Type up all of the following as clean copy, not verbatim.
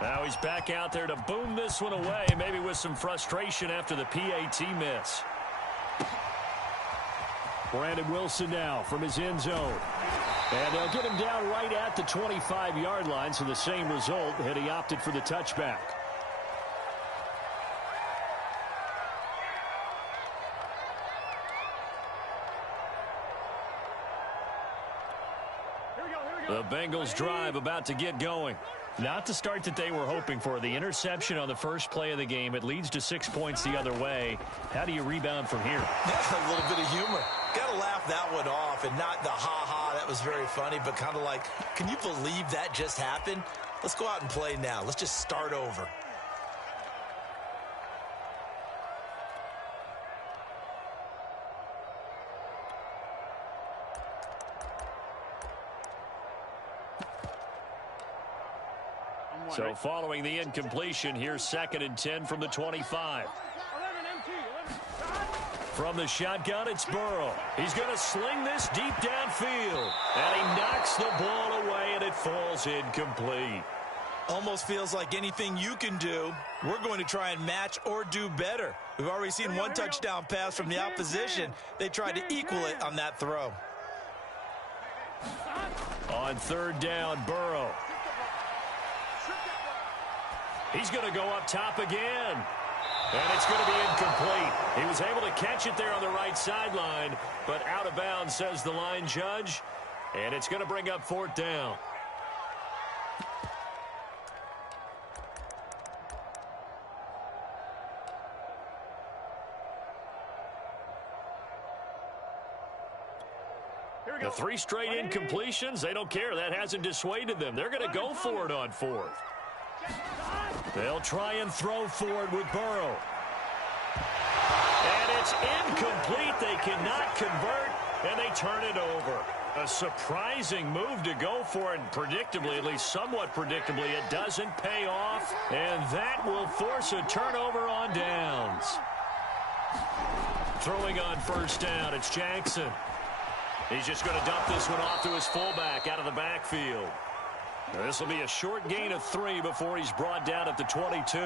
Now he's back out there to boom this one away, maybe with some frustration after the PAT miss. Brandon Wilson now from his end zone. And they'll get him down right at the 25-yard line, so the same result, and he opted for the touchback. The Bengals drive about to get going. Not the start that they were hoping for. The interception on the first play of the game. It leads to 6 points the other way. How do you rebound from here? A little bit of humor. Got to laugh that one off, and not the ha-ha, that was very funny, but kind of like, can you believe that just happened? Let's go out and play now. Let's just start over. So following the incompletion, here's 2nd and 10 from the 25. From the shotgun, it's Burrow. He's going to sling this deep downfield. And he knocks the ball away, and it falls incomplete. Almost feels like anything you can do, we're going to try and match or do better. We've already seen one touchdown pass from the opposition. They tried to equal it on that throw. On 3rd down, Burrow. He's going to go up top again. And it's going to be incomplete. He was able to catch it there on the right sideline, but out of bounds, says the line judge. And it's going to bring up 4th down. The 3 straight incompletions, they don't care. That hasn't dissuaded them. They're going to go for it on 4th. They'll try and throw for it with Burrow. And it's incomplete. They cannot convert, and they turn it over. A surprising move to go for it, and predictably, at least somewhat predictably, it doesn't pay off, and that will force a turnover on downs. Throwing on 1st down, it's Jackson. He's just going to dump this one off to his fullback out of the backfield. This will be a short gain of 3 before he's brought down at the 22.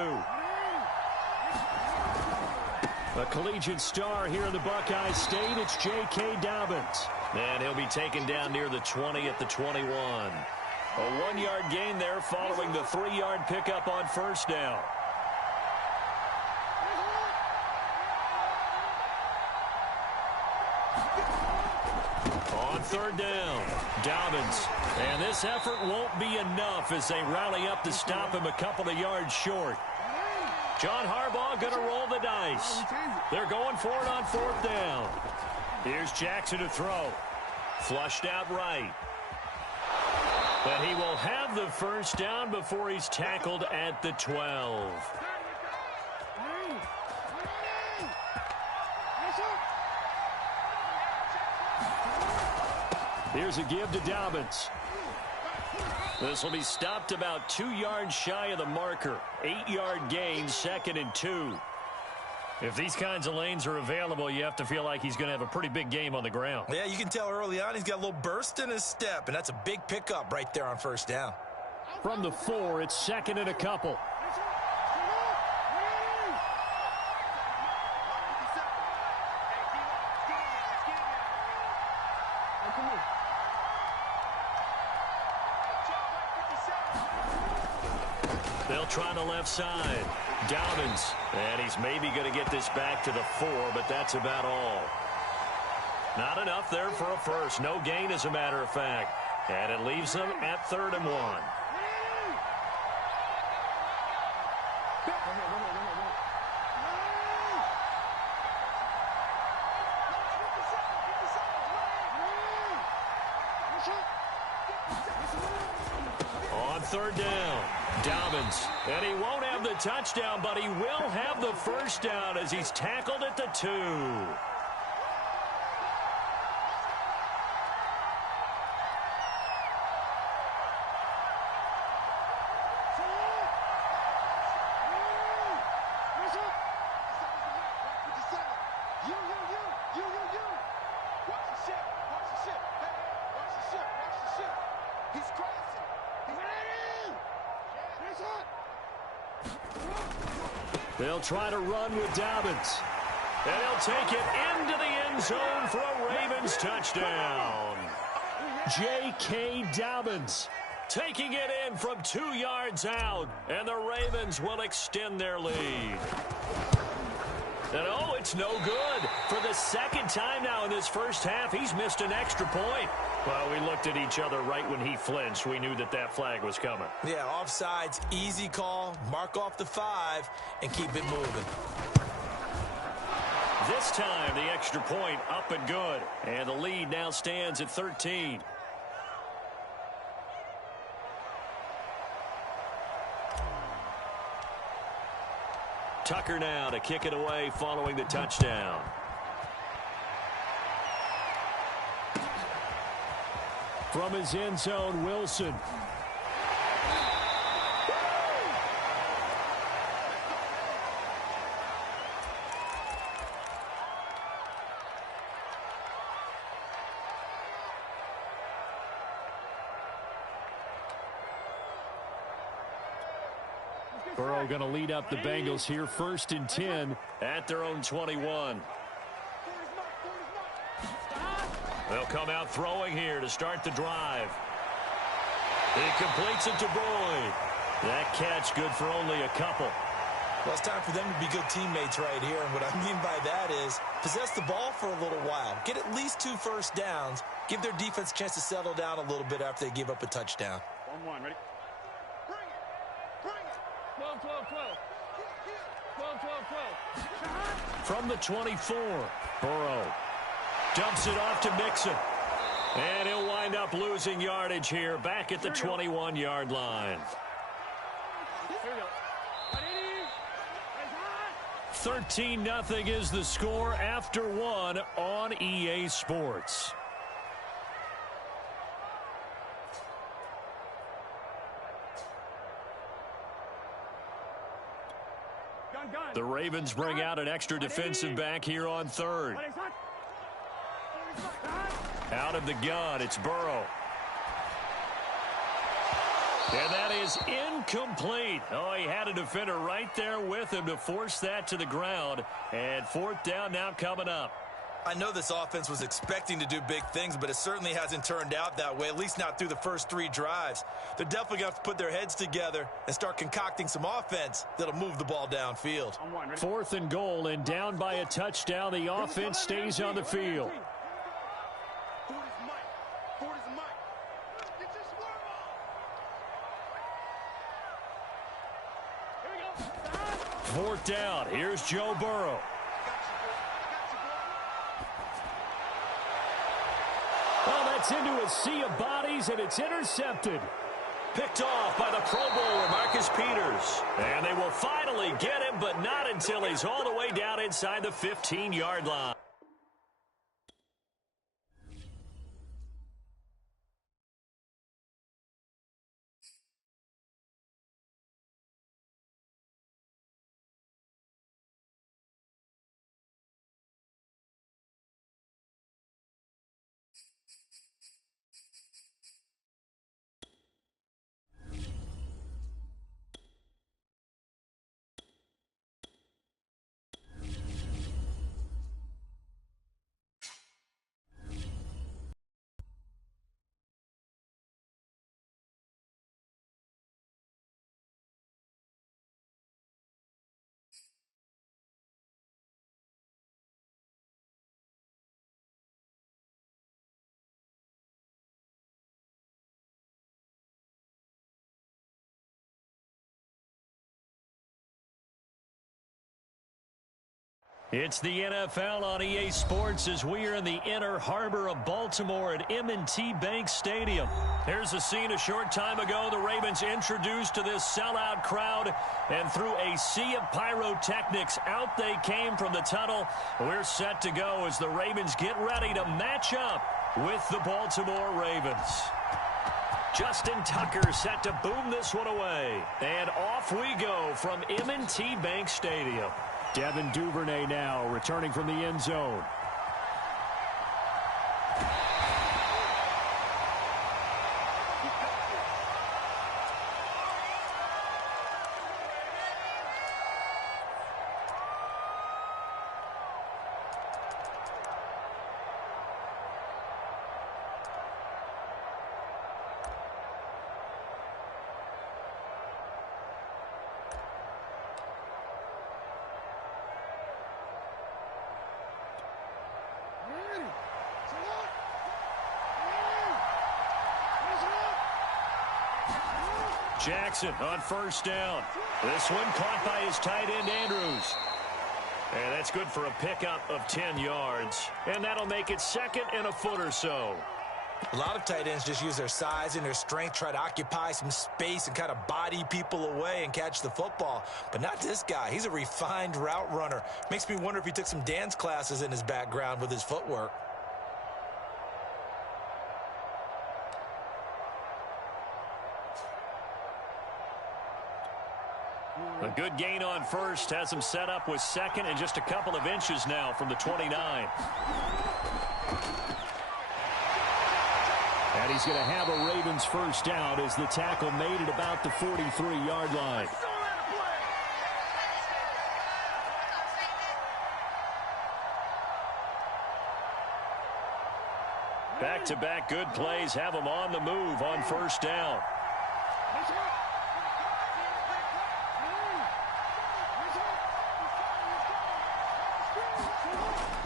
A collegiate star here in the Buckeye State, it's J.K. Dobbins. And he'll be taken down near the 20 at the 21. A 1-yard gain there following the 3-yard pickup on 1st down. On 3rd down, Dobbins. And this effort won't be enough as they rally up to stop him a couple of yards short. John Harbaugh going to roll the dice. They're going for it on 4th down. Here's Jackson to throw. Flushed out right. But he will have the 1st down before he's tackled at the 12. Here's a give to Dobbins. This will be stopped about 2 yards shy of the marker. 8-yard gain, 2nd and 2. If these kinds of lanes are available, you have to feel like he's going to have a pretty big game on the ground. Yeah, you can tell early on he's got a little burst in his step, and that's a big pickup right there on 1st down. From the 4, it's 2nd and a couple. They'll try the left side. Dobbins. And he's maybe going to get this back to the 4, but that's about all. Not enough there for a first. No gain, as a matter of fact. And it leaves them at 3rd and 1. On 3rd down, Dobbins. And he won't have the touchdown, but he will have the 1st down as he's tackled at the 2. They'll try to run with Dobbins. And he'll take it into the end zone for a Ravens touchdown. J.K. Dobbins taking it in from 2 yards out. And the Ravens will extend their lead. And oh, it's no good. For the second time now in this first half, he's missed an extra point. Well, we looked at each other right when he flinched. We knew that that flag was coming. Yeah, offsides, easy call. Mark off the 5 and keep it moving. This time, the extra point up and good. And the lead now stands at 13. Tucker now to kick it away following the touchdown. From his end zone, Wilson. Burrow going to lead up the Bengals here, 1st and 10 at their own 21. They'll come out throwing here to start the drive. He completes it to Boyd. That catch good for only a couple. Well, it's time for them to be good teammates right here. And what I mean by that is possess the ball for a little while. Get at least 2 first downs. Give their defense a chance to settle down a little bit after they give up a touchdown. 1-1, ready? 12, 12, 12. 12, 12, 12. From the 24, Burrow dumps it off to Mixon. And he'll wind up losing yardage here back at the 21-yard line. Here we go. 13-0 is the score after 1 on EA Sports. The Ravens bring out an extra defensive back here on 3rd. Out of the gun, it's Burrow. And that is incomplete. Oh, he had a defender right there with him to force that to the ground. And 4th down now coming up. I know this offense was expecting to do big things, but it certainly hasn't turned out that way, at least not through the first 3 drives. They're definitely going to have to put their heads together and start concocting some offense that'll move the ball downfield. 4th and goal, and down by a touchdown. The offense stays on the field. 4th down. Here's Joe Burrow. Well, that's into a sea of bodies, and it's intercepted. Picked off by the Pro Bowler, Marcus Peters. And they will finally get him, but not until he's all the way down inside the 15-yard line. It's the NFL on EA Sports as we are in the inner harbor of Baltimore at M&T Bank Stadium. Here's a scene a short time ago. The Ravens introduced to this sellout crowd, and through a sea of pyrotechnics, out they came from the tunnel. We're set to go as the Ravens get ready to match up with the Baltimore Ravens. Justin Tucker set to boom this one away. And off we go from M&T Bank Stadium. Devin Duvernay now returning from the end zone. Jackson on first down. This one caught by his tight end, Andrews. And that's good for a pickup of 10 yards. And that'll make it second and a foot or so. A lot of tight ends just use their size and their strength, try to occupy some space and kind of body people away and catch the football. But not this guy. He's a refined route runner. Makes me wonder if he took some dance classes in his background with his footwork. A good gain on first has him set up with second and just a couple of inches now from the 29. And he's going to have a Ravens first down as the tackle made at about the 43-yard line. Back-to-back good plays have him on the move on first down.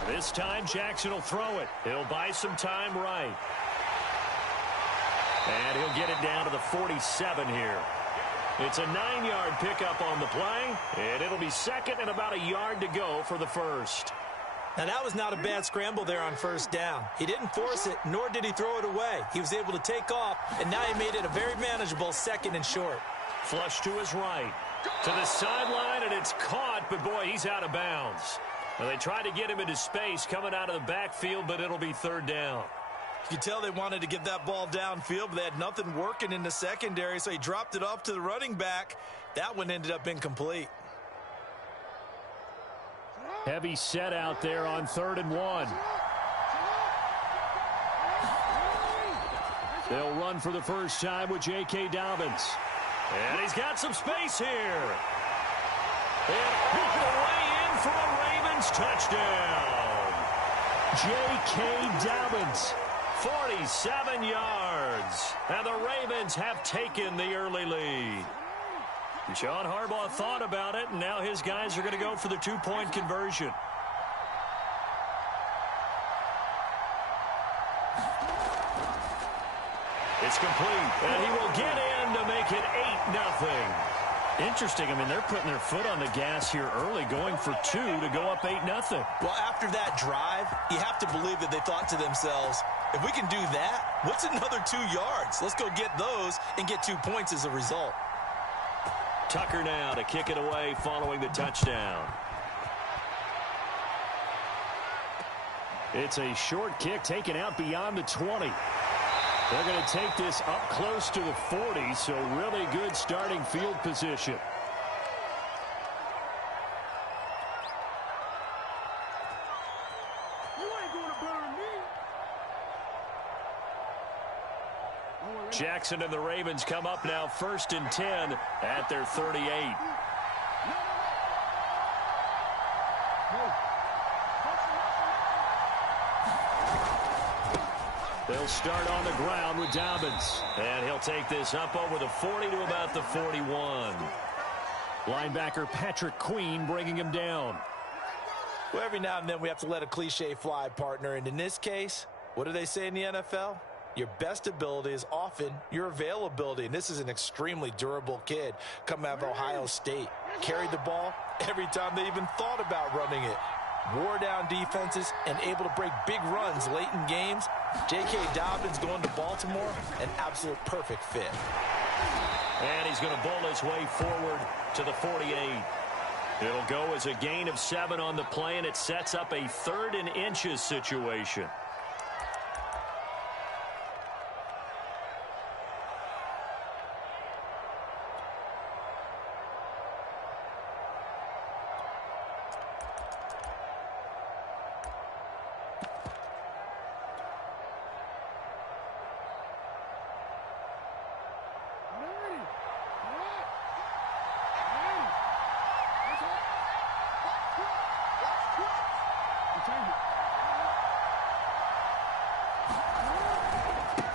This time, Jackson will throw it. He'll buy some time right. And he'll get it down to the 47 here. It's a 9-yard pickup on the play, and it'll be second and about a yard to go for the first. Now, that was not a bad scramble there on first down. He didn't force it, nor did he throw it away. He was able to take off, and now he made it a very manageable second and short. Flush to his right. To the sideline, and it's caught, but boy, he's out of bounds. Well, they tried to get him into space coming out of the backfield, but it'll be third down. You could tell they wanted to get that ball downfield, but they had nothing working in the secondary, so he dropped it off to the running back. That one ended up incomplete. Heavy set out there on 3rd and 1. They'll run for the first time with J.K. Dobbins. And he's got some space here. And all the way in for a Ravens touchdown. J.K. Dobbins, 47 yards. And the Ravens have taken the early lead. John Harbaugh thought about it, and now his guys are going to go for the two-point conversion. It's complete, and he will get in to make it 8-0. Interesting. I mean, they're putting their foot on the gas here early, going for 2 to go up 8-0. Well, after that drive, you have to believe that they thought to themselves, if we can do that, what's another 2 yards? Let's go get those and get 2 points as a result. Tucker now to kick it away following the touchdown. It's a short kick taken out beyond the 20. They're going to take this up close to the 40, so really good starting field position. Jackson and the Ravens come up now 1st and 10 at their 38. They'll start on the ground with Dobbins. And he'll take this up over the 40 to about the 41. Linebacker Patrick Queen bringing him down. Well, every now and then we have to let a cliche fly, partner. And in this case, what do they say in the NFL? Your best ability is often your availability. And this is an extremely durable kid coming out of Ohio State. Carried the ball every time they even thought about running it. Wore down defenses and able to break big runs late in games. J.K. Dobbins going to Baltimore, an absolute perfect fit. And he's going to bowl his way forward to the 48. It'll go as a gain of 7 on the play, and it sets up a 3rd and inches situation.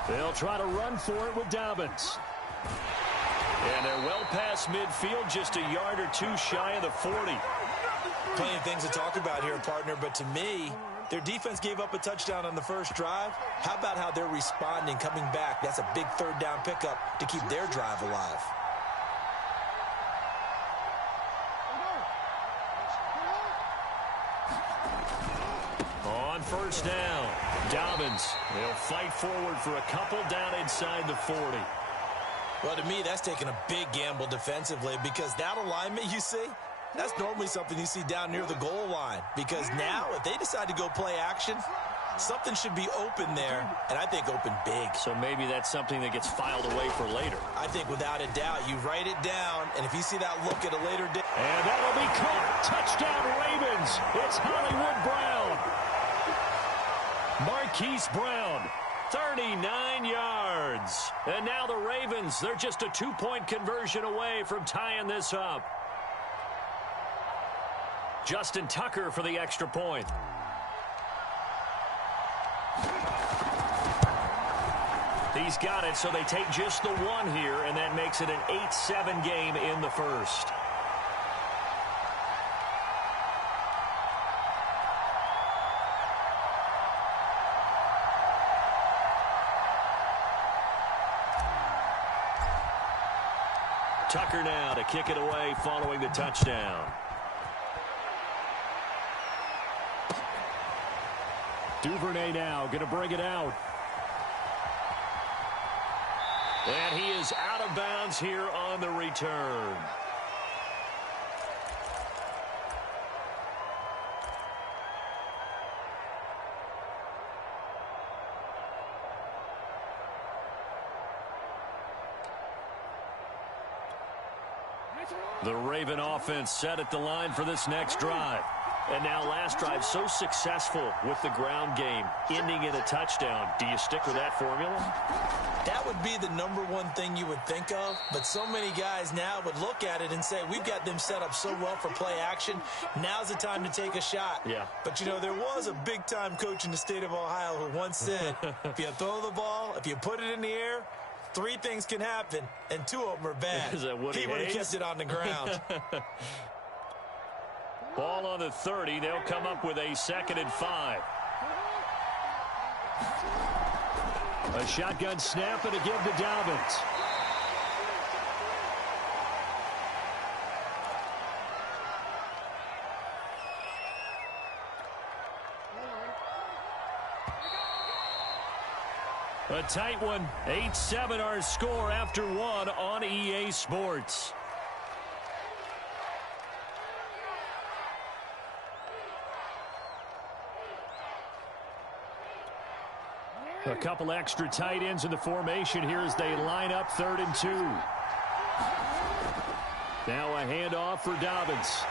They'll try to run for it with Dobbins. And they're well past midfield, just a yard or 2 shy of the 40. Plenty of things to talk about here, partner, but to me, their defense gave up a touchdown on the first drive. How about how they're responding, coming back? That's a big 3rd down pickup to keep their drive alive. On first down, Dobbins. They'll fight forward for a couple down inside the 40. Well, to me, that's taking a big gamble defensively because that alignment you see, that's normally something you see down near the goal line. Because now, if they decide to go play action, something should be open there, and I think open big. So maybe that's something that gets filed away for later. I think without a doubt, you write it down, and if you see that look at a later day. And that'll be caught. Touchdown, Ravens. It's Hollywood Brown. Marquise Brown, 39 yards. And now the Ravens, they're just a 2-point conversion away from tying this up. Justin Tucker for the extra point. He's got it, so they take just the one here, and that makes it an 8-7 game in the first. Tucker now to kick it away following the touchdown. Duvernay now going to bring it out. And he is out of bounds here on the return. The Raven offense set at the line for this next drive. And now last drive so successful with the ground game, ending in a touchdown. Do you stick with that formula? That would be the number one thing you would think of, but so many guys now would look at it and say, we've got them set up so well for play action. Now's the time to take a shot. Yeah. But, you know, there was a big-time coach in the state of Ohio who once said, if you throw the ball, if you put it in the air, 3 things can happen, and 2 of them are bad. Is that Woody he would have Hayes? kept it on the ground. Ball on the 30. They'll come up with a 2nd and 5. A shotgun snap and a give to Dobbins. A tight one. 8-7 our score after 1 on EA Sports. A couple extra tight ends in the formation here as they line up 3rd and 2. Now a handoff for Dobbins.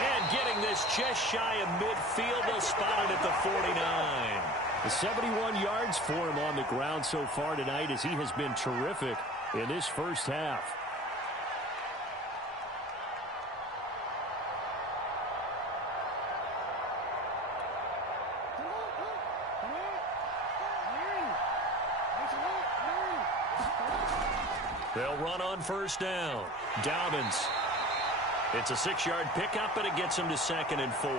And getting this just shy of midfield, they'll spot it at the 49. The 71 yards for him on the ground so far tonight as he has been terrific in this first half. They'll run on first down. Dobbins. It's a 6-yard pickup, but it gets him to 2nd and 4.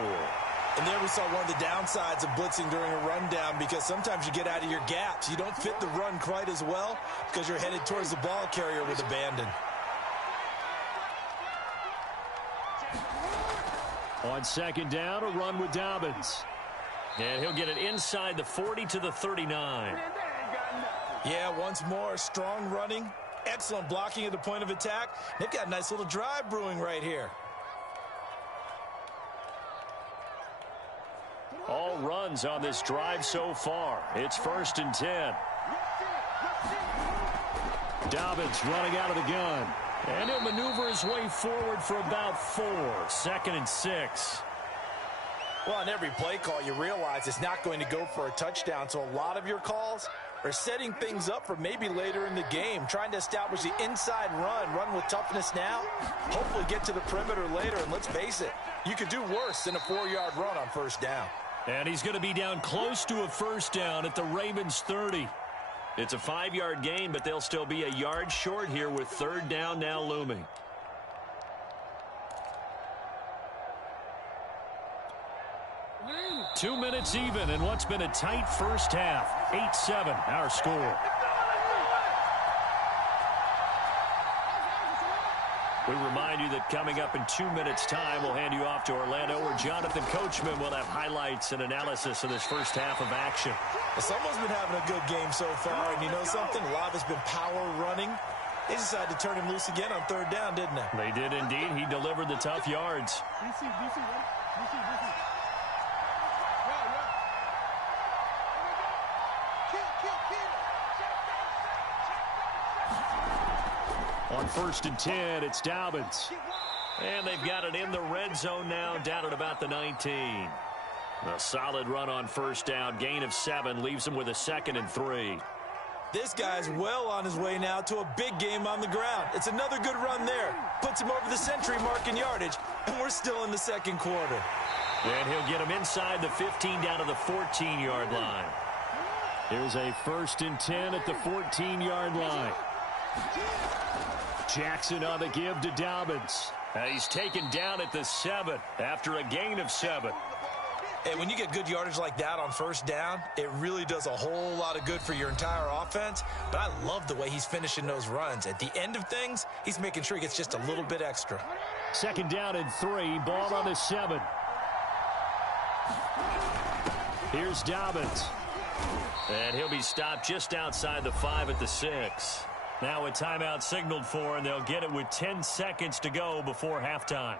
And there we saw one of the downsides of blitzing during a rundown because sometimes you get out of your gaps. You don't fit the run quite as well because you're headed towards the ball carrier with abandon. On 2nd down, a run with Dobbins. And he'll get it inside the 40 to the 39. Yeah, once more, strong running. Excellent blocking at the point of attack. They've got a nice little drive brewing right here. All runs on this drive so far. It's 1st and 10. Dobbins running out of the gun. And he'll maneuver his way forward for about 4. 2nd and 6. Well, on every play call, you realize it's not going to go for a touchdown. So a lot of your calls are setting things up for maybe later in the game, trying to establish the inside run with toughness now, hopefully get to the perimeter later. And let's face it, you could do worse than a 4-yard run on first down. And he's going to be down close to a first down at the Ravens 30. It's a 5-yard gain, but they'll still be a yard short here with 3rd down now looming. Two minutes even in what's been a tight first half. 8-7 our score. We remind you that coming up in 2 minutes' time, we'll hand you off to Orlando, where Jonathan Coachman will have highlights and analysis of this first half of action. Well, someone's been having a good game so far, and you know something? A lot has been power running. They decided to turn him loose again on third down, didn't they? They did indeed. He delivered the tough yards. DC, ready? On 1st and 10, it's Dobbins. And they've got it in the red zone now, down at about the 19. A solid run on 1st down, gain of 7, leaves them with a 2nd and 3. This guy's well on his way now to a big game on the ground. It's another good run there. Puts him over the century mark in yardage, and we're still in the 2nd quarter. And he'll get him inside the 15 down to the 14-yard line. Here's a 1st and 10 at the 14-yard line. Jackson on the give to Dobbins. He's taken down at the 7 after a gain of 7. And when you get good yardage like that on 1st down, it really does a whole lot of good for your entire offense. But I love the way he's finishing those runs. At the end of things, he's making sure he gets just a little bit extra. 2nd down and 3, ball on the 7. Here's Dobbins. And he'll be stopped just outside the 5 at the 6. Now a timeout signaled for, and they'll get it with 10 seconds to go before halftime.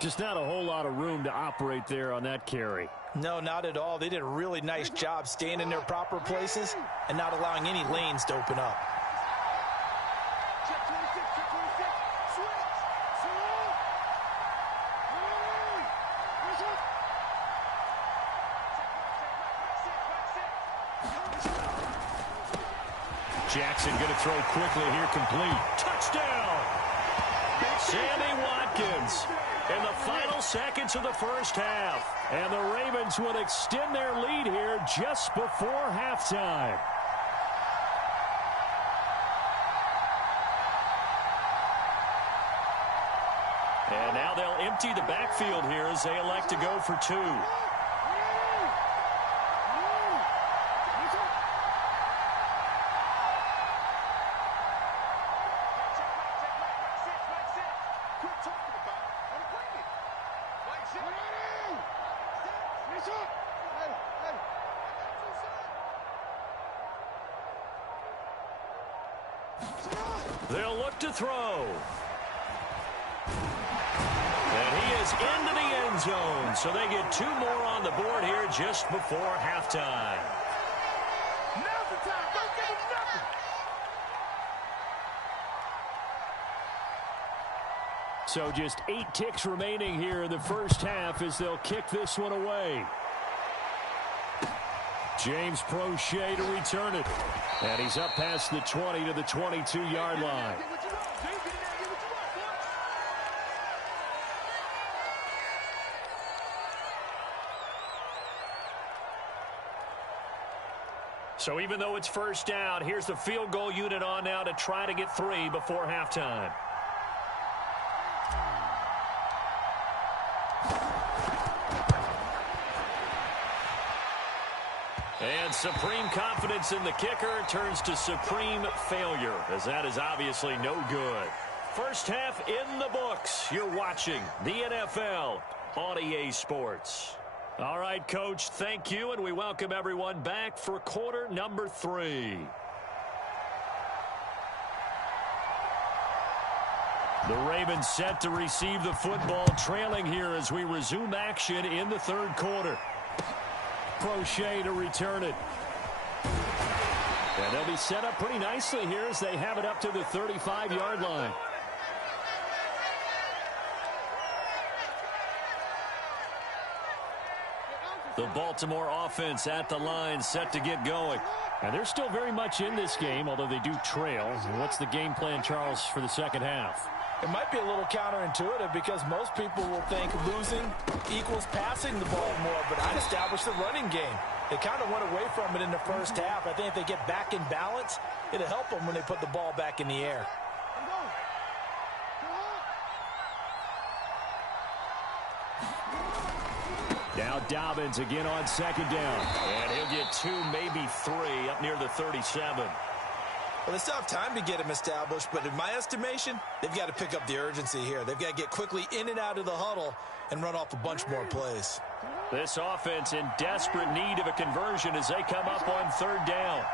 Just not a whole lot of room to operate there on that carry. No, not at all. They did a really nice job staying in their proper places and not allowing any lanes to open up. Check 26, switch. Jackson going to throw quickly here, complete. Touchdown! Sammy Watkins in the final seconds of the first half. And the Ravens will extend their lead here just before halftime. And now they'll empty the backfield here as they elect to go for 2. They'll look to throw. And he is into the end zone. So they get 2 more on the board here just before halftime. Now's the time. Don't give him nothing. So just 8 ticks remaining here in the first half as they'll kick this one away. James Prochet to return it. And he's up past the 20 to the 22-yard line. So even though it's first down, here's the field goal unit on now to try to get 3 before halftime. And supreme confidence in the kicker turns to supreme failure, as that is obviously no good. First half in the books. You're watching the NFL on EA Sports. All right, Coach, thank you, and we welcome everyone back for quarter number 3. The Ravens set to receive the football, trailing here as we resume action in the 3rd quarter. Prochet to return it. And they'll be set up pretty nicely here as they have it up to the 35-yard line. The Baltimore offense at the line, set to get going. And they're still very much in this game, although they do trail. What's the game plan, Charles, for the second half? It might be a little counterintuitive because most people will think losing equals passing the ball more, but I'd establish the running game. They kind of went away from it in the first half. I think if they get back in balance, it'll help them when they put the ball back in the air. Now Dobbins again on 2nd down. And he'll get 2, maybe 3 up near the 37. Well, they still have time to get him established, but in my estimation, they've got to pick up the urgency here. They've got to get quickly in and out of the huddle and run off a bunch more plays. This offense in desperate need of a conversion as they come up on third down.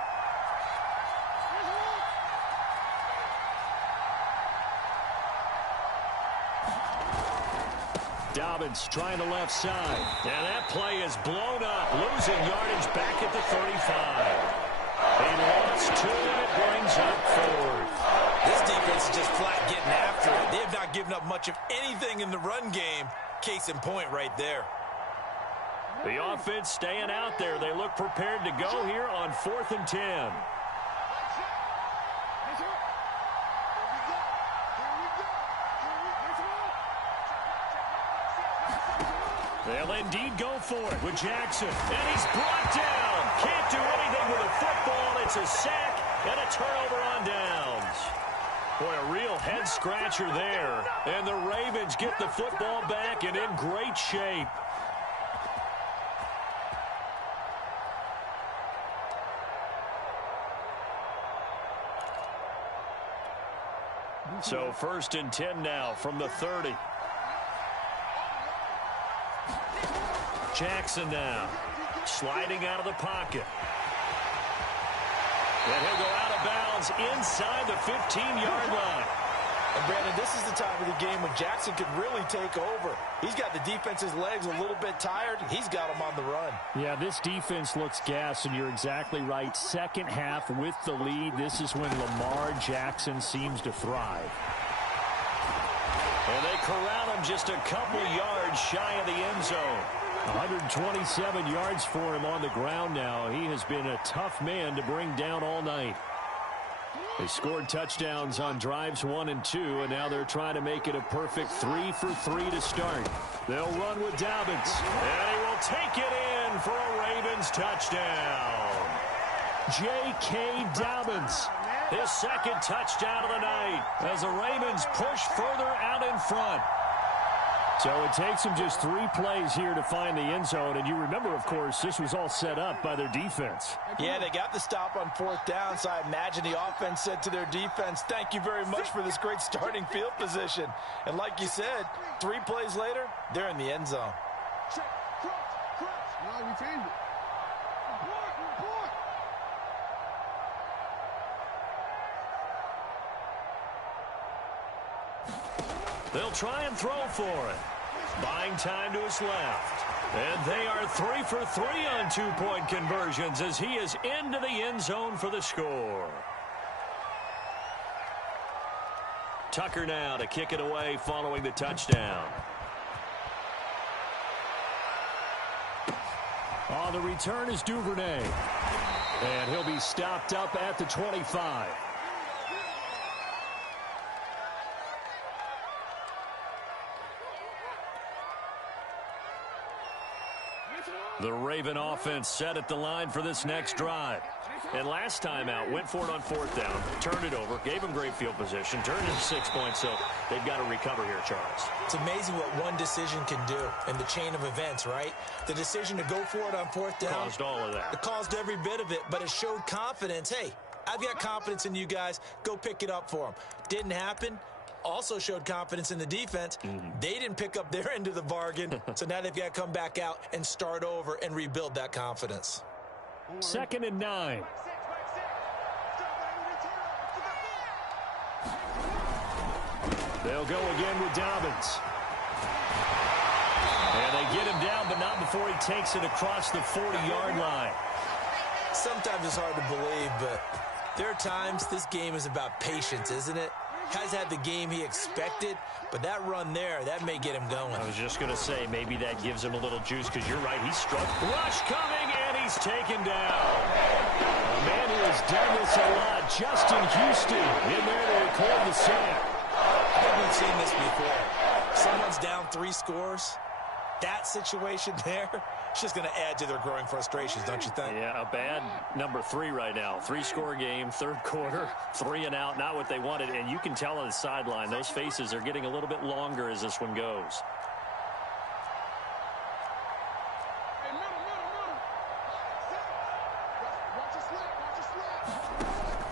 Dobbins trying the left side. And that play is blown up, losing yardage back at the 35. He lost 2, and it brings up 4. This defense is just flat getting after it. They have not given up much of anything in the run game. Case in point right there. The offense staying out there. They look prepared to go here on 4th and 10. They'll indeed go for it with Jackson. And he's brought down. Can't do anything with a football. It's a sack and a turnover on downs. Boy, a real head-scratcher there. And the Ravens get the football back and in great shape. So 1st and 10 now from the 30. Jackson now, sliding out of the pocket. And he'll go out of bounds inside the 15-yard line. And Brandon, this is the time of the game when Jackson could really take over. He's got the defense's legs a little bit tired. He's got them on the run. Yeah, this defense looks gassed, and you're exactly right. Second half with the lead, this is when Lamar Jackson seems to thrive. And they corral him just a couple yards shy of the end zone. 127 yards for him on the ground now. He has been a tough man to bring down all night. They scored touchdowns on drives 1 and 2, and now they're trying to make it a perfect 3 for 3 to start. They'll run with Dobbins, and he will take it in for a Ravens touchdown. J.K. Dobbins, his second touchdown of the night as the Ravens push further out in front. So it takes them just 3 plays here to find the end zone. And you remember, of course, this was all set up by their defense. Yeah, they got the stop on 4th down, so I imagine the offense said to their defense, thank you very much for this great starting field position. And like you said, 3 plays later, they're in the end zone. They'll try and throw for it. Buying time to his left. And they are 3 for 3 on 2-point conversions as he is into the end zone for the score. Tucker now to kick it away following the touchdown. On the return is Duvernay. And he'll be stopped up at the 25. The Raven offense set at the line for this next drive. And last time out, went for it on 4th down, turned it over, gave them great field position, turned it into 6 points, so they've got to recover here, Charles. It's amazing what one decision can do in the chain of events, right? The decision to go for it on 4th down. Caused all of that. It caused every bit of it, but it showed confidence. Hey, I've got confidence in you guys. Go pick it up for them. Didn't happen. Also showed confidence in the defense. They didn't pick up their end of the bargain, so now they've got to come back out and start over and rebuild that confidence. 2nd and 9. They'll go again with Dobbins. And they get him down, but not before he takes it across the 40-yard line. Sometimes it's hard to believe, but there are times this game is about patience, isn't it? Has had the game he expected, but that run there, that may get him going. I was just going to say, maybe that gives him a little juice, because you're right, he's struck. Rush coming, and he's taken down. A man who has done this a lot, Justin Houston, in there to record the sack. I think we've seen this before. Someone's down 3 scores. That situation there, it's just going to add to their growing frustrations, don't you think? Yeah, a bad number 3 right now. 3-score game, 3rd quarter, 3 and out, not what they wanted. And you can tell on the sideline, those faces are getting a little bit longer as this one goes.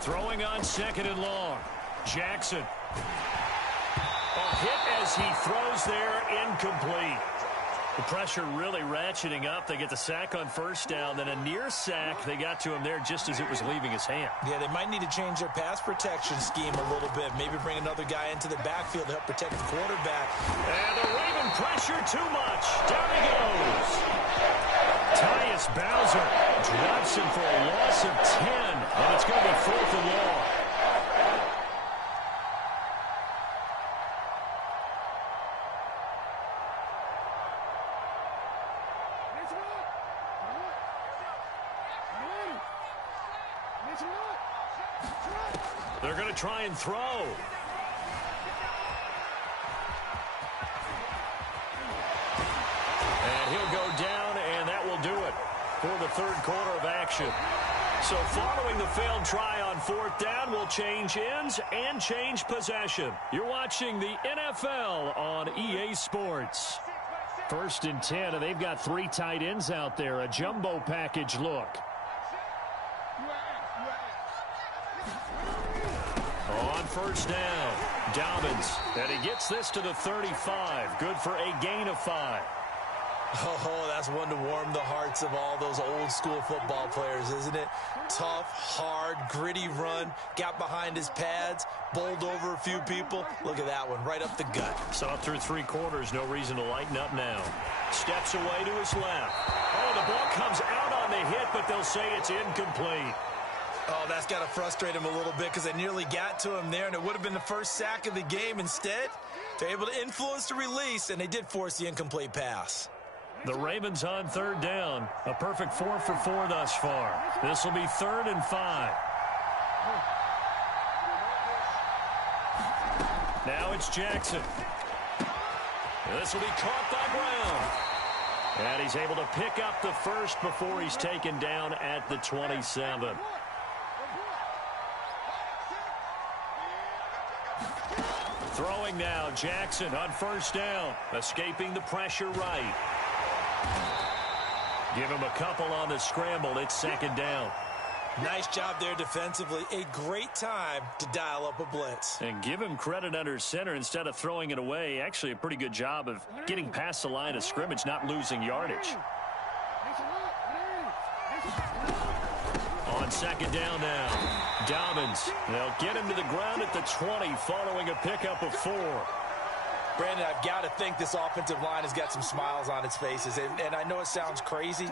Throwing throwing on 2nd and long. Jackson. A hit as he throws there, incomplete. The pressure really ratcheting up. They get the sack on 1st down, then a near sack. They got to him there just as it was leaving his hand. Yeah, they might need to change their pass protection scheme a little bit. Maybe bring another guy into the backfield to help protect the quarterback. And the Raven pressure too much. Down he goes. Tyus Bowser drops him for a loss of 10, and it's going to be 4th and long. They're going to try and throw. And he'll go down, and that will do it for the 3rd quarter of action. So following the failed try on 4th down, we'll change ends and change possession. You're watching the NFL on EA Sports. 1st and 10, and they've got 3 tight ends out there. A jumbo package look. On 1st down, Dobbins, and he gets this to the 35. Good for a gain of 5. Oh, that's one to warm the hearts of all those old school football players, isn't it? Tough, hard, gritty run, got behind his pads, bowled over a few people. Look at that one, right up the gut. Saw through 3 quarters, no reason to lighten up now. Steps away to his left. Oh, the ball comes out on the hit, but they'll say it's incomplete. Oh, that's got to frustrate him a little bit because they nearly got to him there, and it would have been the first sack of the game. Instead, they're able to influence the release, and they did force the incomplete pass. The Ravens on 3rd down. A perfect 4 for 4 thus far. This will be 3rd and 5. Now it's Jackson. This will be caught by Brown. And he's able to pick up the 1st before he's taken down at the 27. Throwing now, Jackson on 1st down. Escaping the pressure right. Give him a couple on the scramble. It's 2nd down. Nice job there defensively. A great time to dial up a blitz. And give him credit under center instead of throwing it away. Actually, a pretty good job of getting past the line of scrimmage, not losing yardage. On 2nd down now, Dobbins. They'll get him to the ground at the 20 following a pickup of 4. Brandon, I've got to think this offensive line has got some smiles on its faces. And I know it sounds crazy,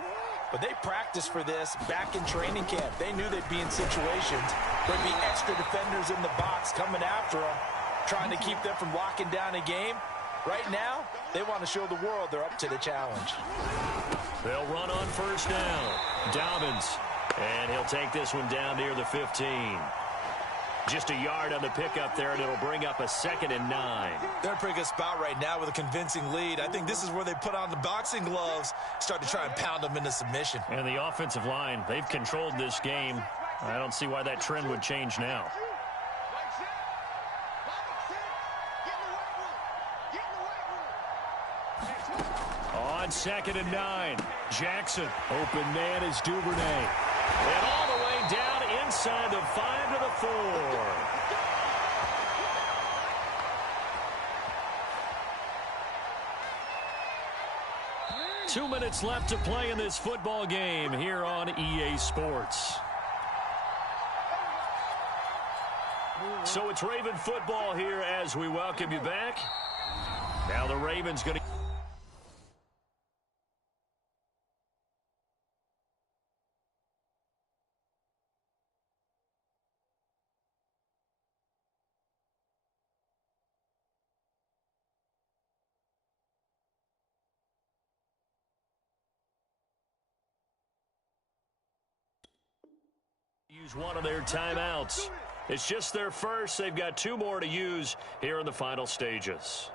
but they practiced for this back in training camp. They knew they'd be in situations where there'd be extra defenders in the box coming after them, trying to keep them from locking down a game. Right now, they want to show the world they're up to the challenge. They'll run on 1st down. Dobbins. And he'll take this one down near the 15. Just a yard on the pickup there, and it'll bring up a 2nd and 9. They're in a pretty good spot right now with a convincing lead. I think this is where they put on the boxing gloves, start to try and pound them into submission. And the offensive line, they've controlled this game. I don't see why that trend would change now. On 2nd and 9, Jackson. Open man is Duvernay. And all the way down inside the 5 to the 4. 2 minutes left to play in this football game here on EA Sports. So it's Raven football here as we welcome you back. Now the Ravens going to use one of their timeouts. It's just their first. They've got 2 more to use here in the final stages.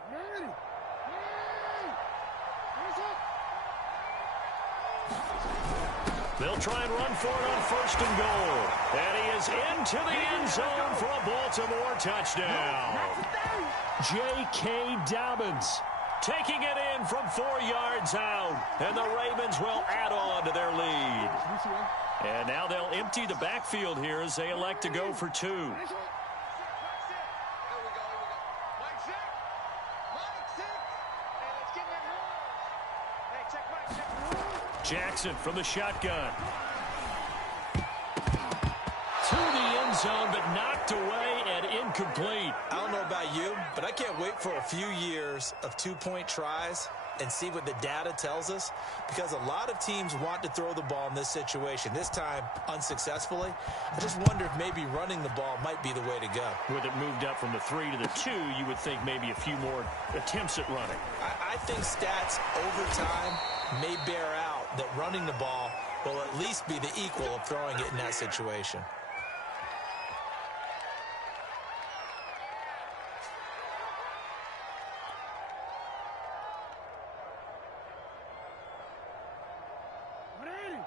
They'll try and run for it on 1st and goal. And he is into the end zone for a Baltimore touchdown. J.K. Dobbins Taking it in from 4 yards out. And the Ravens will add on to their lead. And now they'll empty the backfield here as they elect to go for 2. Jackson from the shotgun. To the end zone, but knocked away and incomplete. I don't know about you, but I can't wait for a few years of 2-point tries and see what the data tells us, because a lot of teams want to throw the ball in this situation, this time unsuccessfully. I just wonder if maybe running the ball might be the way to go. With it moved up from the 3 to the 2, you would think maybe a few more attempts at running. I think stats over time may bear out that running the ball will at least be the equal of throwing it in that situation.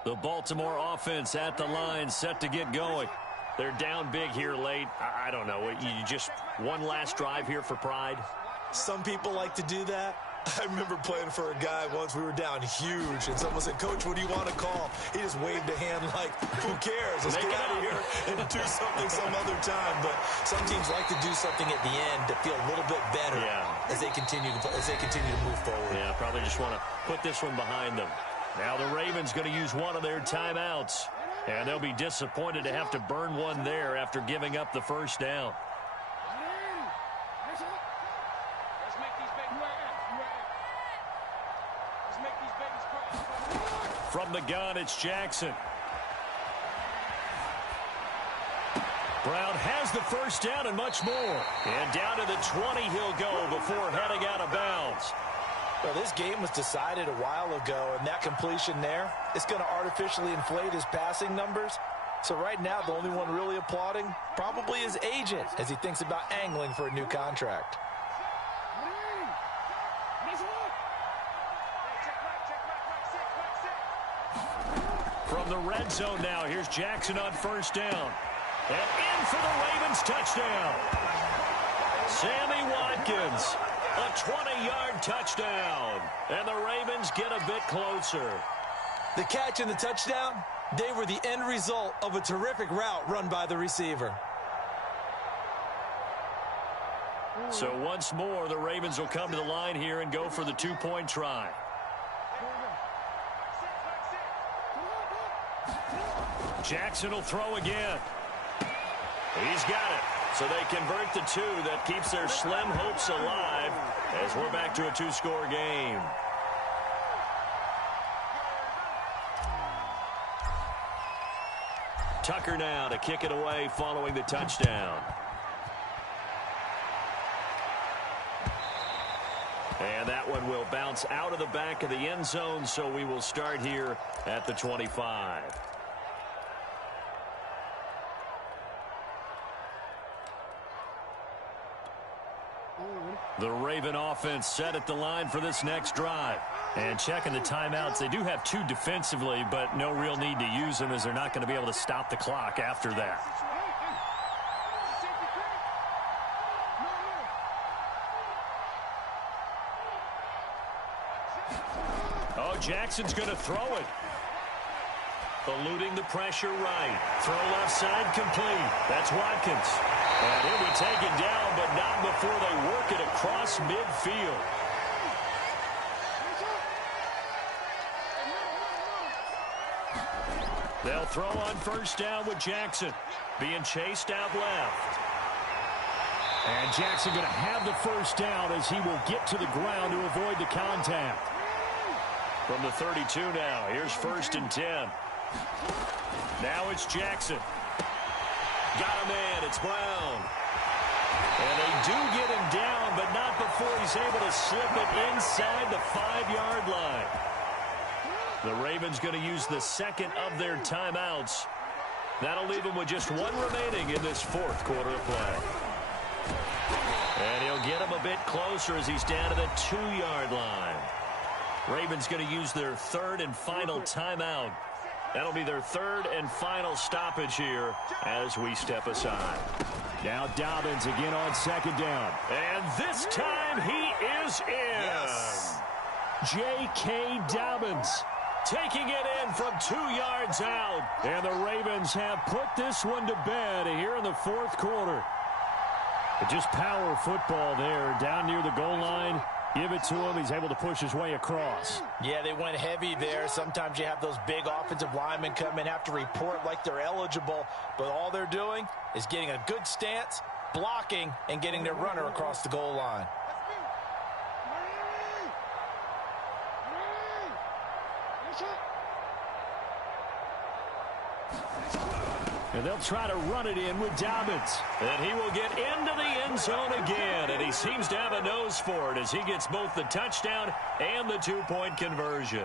The Baltimore offense at the line, set to get going. They're down big here late. I don't know. You just one last drive here for pride? Some people like to do that. I remember playing for a guy once. We were down huge, and someone said, "Coach, what do you want to call?" He just waved a hand like, "Who cares? Let's get out of here and do something some other time." But some teams like to do something at the end to feel a little bit better as they continue to move forward. Yeah, probably just want to put this one behind them. Now the Ravens going to use one of their timeouts, and they'll be disappointed to have to burn one there after giving up the first down. From the gun, it's Jackson. Brown has the first down and much more. And down to the 20 he'll go before heading out of bounds. Well, this game was decided a while ago, and that completion there, it's going to artificially inflate his passing numbers. So right now, the only one really applauding probably his agent as he thinks about angling for a new contract. From the red zone now, here's Jackson on first down. And in for the Ravens touchdown. Sammy Watkins, a 20-yard touchdown. And the Ravens get a bit closer. The catch and the touchdown, they were the end result of a terrific route run by the receiver. So once more, the Ravens will come to the line here and go for the 2-point try. Jackson will throw again. He's got it. So they convert the 2. That keeps their slim hopes alive as we're back to a 2-score game. Tucker now to kick it away following the touchdown. And that one will bounce out of the back of the end zone, so we will start here at the 25. The Raven offense set at the line for this next drive. And checking the timeouts, they do have 2 defensively, but no real need to use them as they're not going to be able to stop the clock after that. Oh, Jackson's going to throw it. Eluding the pressure right. Throw left side complete. That's Watkins. And he'll be taken down, but not before they work it across midfield. They'll throw on first down with Jackson. Being chased out left. And Jackson going to have the first down as he will get to the ground to avoid the contact. From the 32 now, here's 1st and 10. Now it's Jackson. Got a man, it's Brown. And they do get him down, but not before he's able to slip it inside the 5-yard line. The Ravens going to use the second of their timeouts. That'll leave them with just 1 remaining in this 4th quarter of play. And he'll get him a bit closer as he's down to the 2-yard line. Ravens going to use their 3rd and final timeout. That'll be their 3rd and final stoppage here as we step aside. Now Dobbins again on second down. And this time he is in. Yes. J.K. Dobbins taking it in from 2 yards out. And the Ravens have put this one to bed here in the fourth quarter. But just power football there down near the goal line. Give it to him. He's able to push his way across. Yeah, they went heavy there. Sometimes you have those big offensive linemen come in, have to report like they're eligible, but all they're doing is getting a good stance, blocking, and getting their runner across the goal line. And they'll try to run it in with Dobbins. And he will get into the end zone again, and he seems to have a nose for it as he gets both the touchdown and the two-point conversion.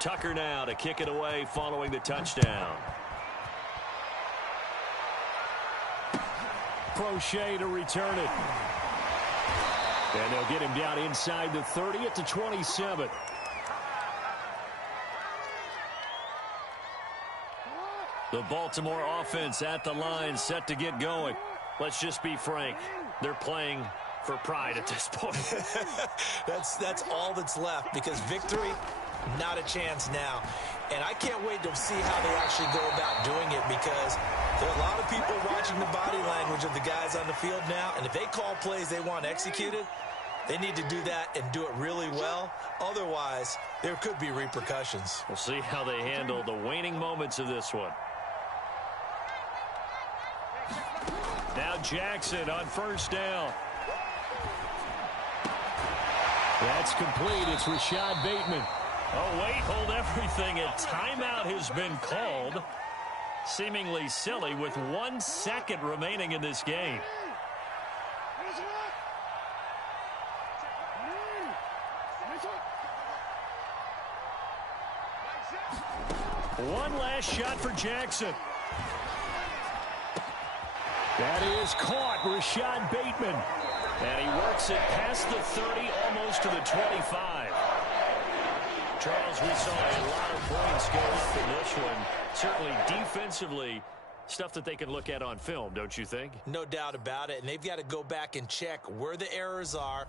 Tucker now to kick it away following the touchdown. Crochet to return it. And they'll get him down inside the 30 at the 27. The Baltimore offense at the line, set to get going. Let's just be frank. They're playing for pride at this point. That's all that's left, because victory, not a chance now. And I can't wait to see how they actually go about doing it, because there are a lot of people watching the body language of the guys on the field now, and if they call plays they want executed, they need to do that and do it really well. Otherwise, there could be repercussions. We'll see how they handle the waning moments of this one. Now Jackson on first down. That's complete. It's Rashad Bateman. Oh, wait, hold everything. A timeout has been called. Seemingly silly with 1 second remaining in this game. One last shot for Jackson. That is caught, Rashad Bateman. And he works it past the 30, almost to the 25. Charles, we saw a lot of points go up in this one. Certainly defensively, stuff that they can look at on film, don't you think? No doubt about it, and they've got to go back and check where the errors are,